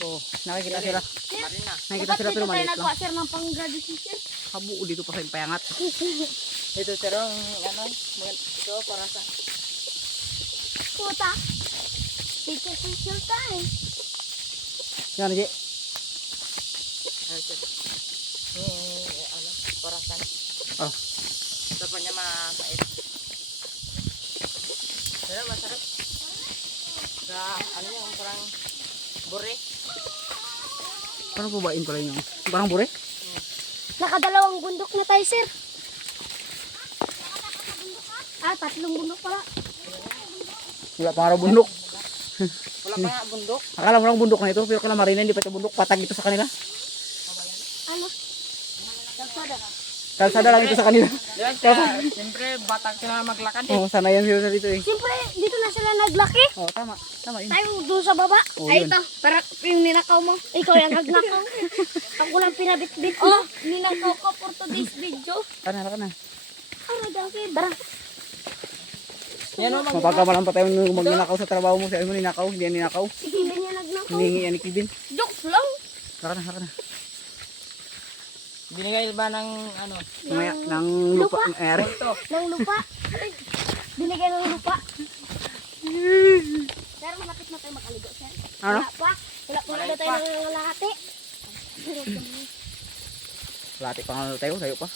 Oh, nakikita sila. Marina. Nakikita sila pero maliit lang. Nagwa sir ng pang-graduation. Habuo dito pa sa payangat. Ito sir ang ano, ito para sa Puta. Picture time. Yan, Ji. ano sir. Ano, para sa. Oh. Ito pa niya mapait. Pero masarap. Sa ano yung parang bure. Paano bubain pala yun? Parang bure? Nakadalawang bundok na tayo, sir. Tatlong bundok pala. Wala pa nga raw bundok. Wala pa nga bundok. Akala mo lang bundok na ito, pero kala marina hindi pa ito bundok. Patag ito sa kanila. Ano? Kalsada. Kalsada lang ito sa kanila. Diyan kaya, siyempre batang sila maglakad eh. Oo, sanayan sila dito eh. Siyempre, dito na sila naglaki. Oo, tama. Tama yun. Tayo doon sa baba. Oh, Ay, yun. ito. Para yung ninakaw mo. Ikaw yung nagnakaw. Ako lang pinabit-bit. Oh, ninakaw ko for today's video. Kana na. Ano daw, sir? Tara. Yan o, Mapagkamalan pa tayo magnanakaw sa trabaho mo. Sabi mo ninakaw, hindi yan ninakaw. Sige, hindi niya nagnakaw. Hiningi yan ni Kevin. Jokes lang. Saka na. binigay ba ng ano? Mamaya, ng lupa. Eri. Ito. Ng lupa. Binigyan ng lupa. Sir, malapit na tayo makaligo, sir. Ano? Wala pa na tayo ng lahati. Lati pa nga tayo, sayo pa.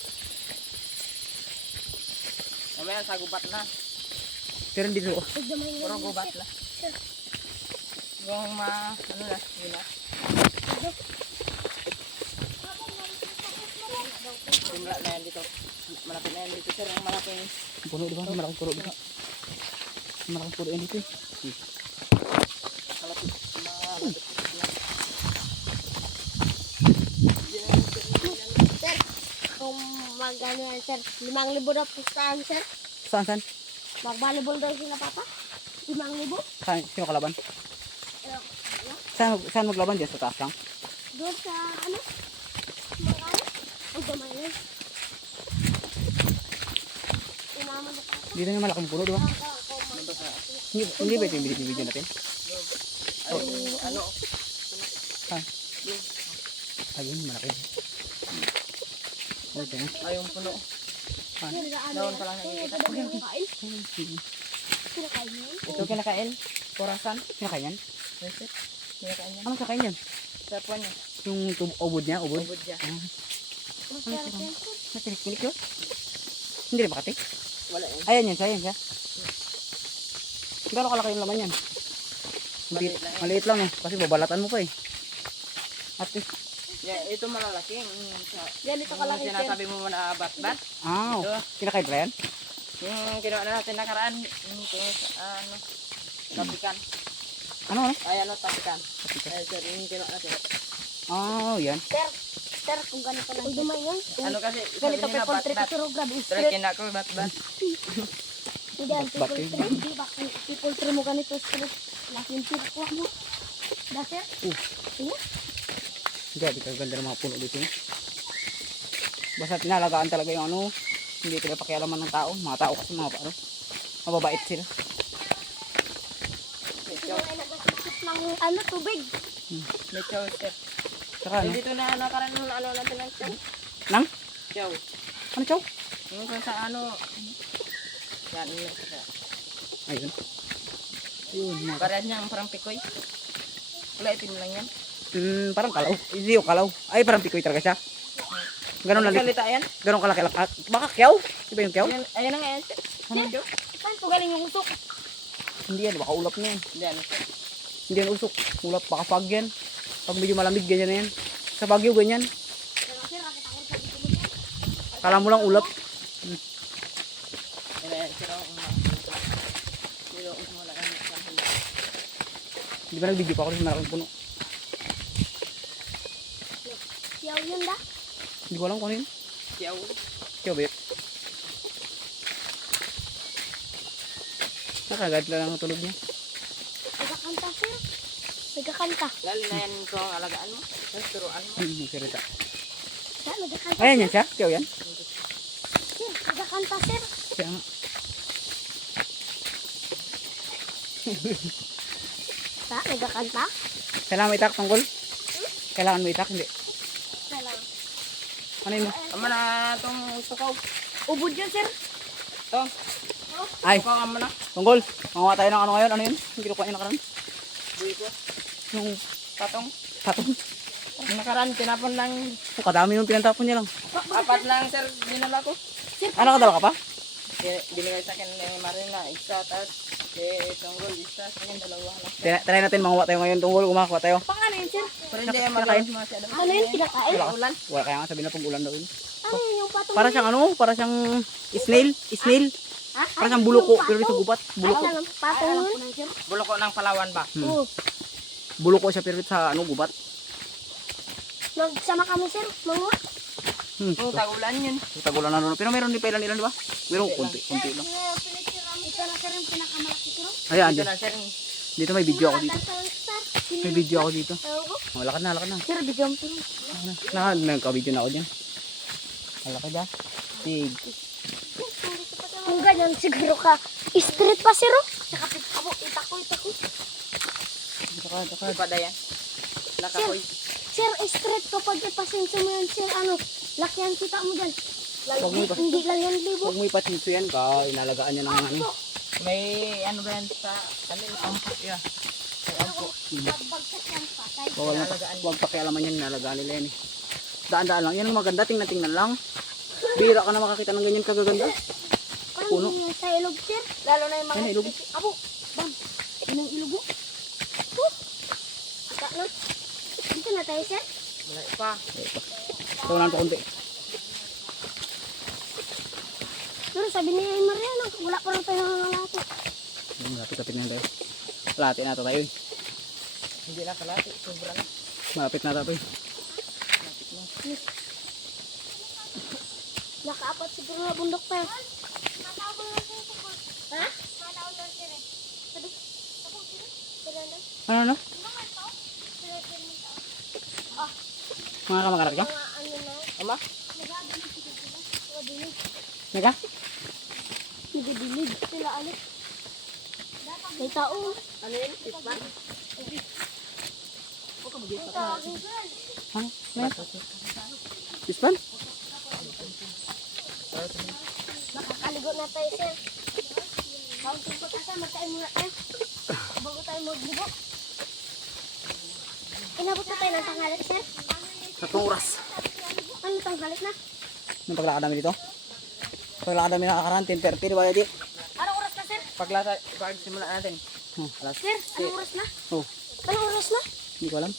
Mamaya sa gubat na. Pero hindi dito. Puro gubat na. Yung ano na, yun na. Simula na yan dito. Malapit na yan dito sir. Ang malaking Puno di ba? Malaking puno dito. Malaking puno yan dito eh. malapit. Sir, kung mag-ano yan, sir, 5,000 na pustahan, sir. Saan? Mag-volleyball daw sila, papa. 5,000. Sino kalaban? Saan maglaban dyan? Sa taas lang? Doon sa, ano? Mag-ano? Ang gamay na. Unaman na papa. Dito yung malaking puno di ba? Hindi ba ito yung video natin? Ay, ano? Ayun, malaki. Okay. Ay, yung puno. Doon pa lang nakikita. Kinakain yun? Ito kinakain. Porasan. Kinakain yan? Yes, sir. Kinakain yan. Anong kakain yan? Sa puwan niya. Yung ubod niya? Ubod? Ubod niya. Masarap yan, sir. Nakinik-kinik yun? Hindi rin makati? Wala yan. Ayan yan siya. Gano'ng kalaki yung laman yan? Maliit lang yan. Maliit lang eh. Kasi babalatan mo pa eh. At least. Yeah, ito malalaki. Yan, ito kalaki, sir. Sinasabi mo na bat-bat. Ah, Ito. kinakain pa yan? Yung ginawa na natin nakaraan. Yung ano, tapikan. Ano? Ay, ano, tapikan. Ay, sir, yung ginawa natin. Oh, yan. Sir, kung ganito lang. Ang dumay yan. Ano kasi, sabi Ganito nila people treat, bat-bat. pero grabe Pero street. kinako, bat-bat. Hindi yan, Bat-bat people yun. treat. Di ba, kung people treat mo ganito street. Laking pinakuha mo. Da, sir? Sige. Grabe ka ganda ng mga puno dito. Basta tinalagaan talaga yung ano. Hindi pinapakialaman ng tao. Mga tao kasi mga ano. Mababait sila. Ito ay nagasipit ng ano, tubig. May chow, sir. Saka ano? Ay, dito na nakaraan nung ano natin ng chow. Nang? Chow. Ano chow? Yung kung sa ano. Yan, yun. Ayun. Yun. Mga Parehas niyang parang pikoy. Wala, itim lang yan. parang kalaw. Hindi yung kalaw. Ay, parang pikoy talaga siya. Ganon lang. Salita yan? Ganon kalaki lang. Baka kyaw? Di ba yung kyaw? Ayan na nga yan, sir. Ano? Saan po galing yung usok? Hindi yan. Baka ulap na yan. Hindi, ano, sir. Hindi yan usok. Ulap. Baka pag yan. Pag medyo malamig, ganyan na yan. Sa Baguio, ganyan. Sir, nakita ko sa dito mo, sir. Kala mo lang ulap. Ayan, sir. Pero, wala kang nakakita. Di ba nag-video pa ako sa malaking puno? Siyaw yun da. Hindi ko alam kung ano yun. Chow. Kyaw ba yun? Nakagad lang ang tulog niya. Nagkakanta, sir. Nagkakanta. Lalo na yan ito ang alagaan mo. Tapos turuan mo. Sirita. Sir, nagkakanta. Ayan yan siya. Kyaw yan. Sir, nagkakanta, sir. Kaya nga. Nagkakanta? Nagkakanta? Kailangan may itak, Tunggol? Kailangan may itak, hindi. Kailangan. Ano yun mo? Amo na itong tukaw. Ubod yun, sir. Ito. Ay, Tukaw amo na. Tunggol, mangawa tayo ng ano ngayon? Ano yun? Yung kinukuha niya nakaraan? Buhay ko. Yung Patong. patong. Ang nakaraan, tinapon lang. Oh, kadami nung pinantapon niya lang. Apat lang, sir. Dinala ko. Ano, nakadala ka pa? Binigay sa akin ni Marina, isa, tapos Tunggol, isa, sa akin, dalawa lang. Try natin mangawa tayo ngayon, Tunggol. Kumakuha tayo. Pang ano yun, sir? Pero hindi Kinakain. malakas masyado. Ano yun? Pinakain? Ulan. Wala kaya nga sabi na pag ulan daw yun. Ano yun yung patong? Para siyang ano? Para siyang snail. Snail. Ha? Para siyang buluko. Pero dito gubat. Buluko. Ano lang patong yun? Bulok ko ng Palawan ba? Oo. Buluko siya pero sa ano gubat. Magsama kami, sir. Mga. Oo, tag-ulan yun. Tagulan na nun. Pero meron din pa ilan-ilan, di ba? Pero konti lang. Ito na, sir, yung pinakamalaki, sir. Ayan, Ito dito, na, sir. dito may video ako dito. May video ako dito. Ewan ko. Oh, lakad na, lakad na. Sir, bigyan mo, sir. Nagka-video na ako dyan. Malaki dyan. Sig. Kung ganyan, siguro ka. Street pa, sir, oh. Nakapit ako. Itako. Ano pa da yan? Nakakoy. Sir, street kapag ipasenso mo yan, sir. Ano, lakyan kita mo dyan. Huwag mo ipa- Hindi lang yan, libo. Huwag mo ipatsinso yan ka. Inalagaan niya ng ano. May ano ba yan sa kanil? Ampo. Yeah. May ampo. Pagbagsak yan, patay. Bawal na. Huwag pakialaman yan. Inalagaan nila yan eh. Daan-daan lang. Yan ang maganda. Tingnan lang. Bira ka na makakita ng ganyan kagaganda. Parang Puno. hindi yan sa ilog, sir. Lalo na yung mga... Yan, ilog. Abo, bam. Yan ang ilog, oh. Oh. Kita na. Dito na tayo, sir. Wala pa. Ito lang ito konti. Pero sabi niya ay Mariana, wala pa rin tayo nangalati. Malapit-lapit na tayo. Malapit na tayo. Hindi na kalati. Sobra na. Malapit na tayo. Nakaapat siguro na bundok pa. Ha? Ano? Mga kamakarat ka? Ama? Mega? Nagdidilig sila alit. May tao. Ano yun? Ispan? Ha? May? Ispan? Nakakaligo na tayo, sir. Bago tayo pagkasama tayo muna tayo. Bago tayo magligo. Inabot na tayo ng tanghalit, sir. 3 oras. Ano tanghalit na? Nung paglakad namin dito? Paglakad namin nakakaraan, 10:30, di ba yun? Anong oras na, sir? Pag simula natin. Alas. Sir, anong oras na? Oh, Anong oras na? hindi ko alam.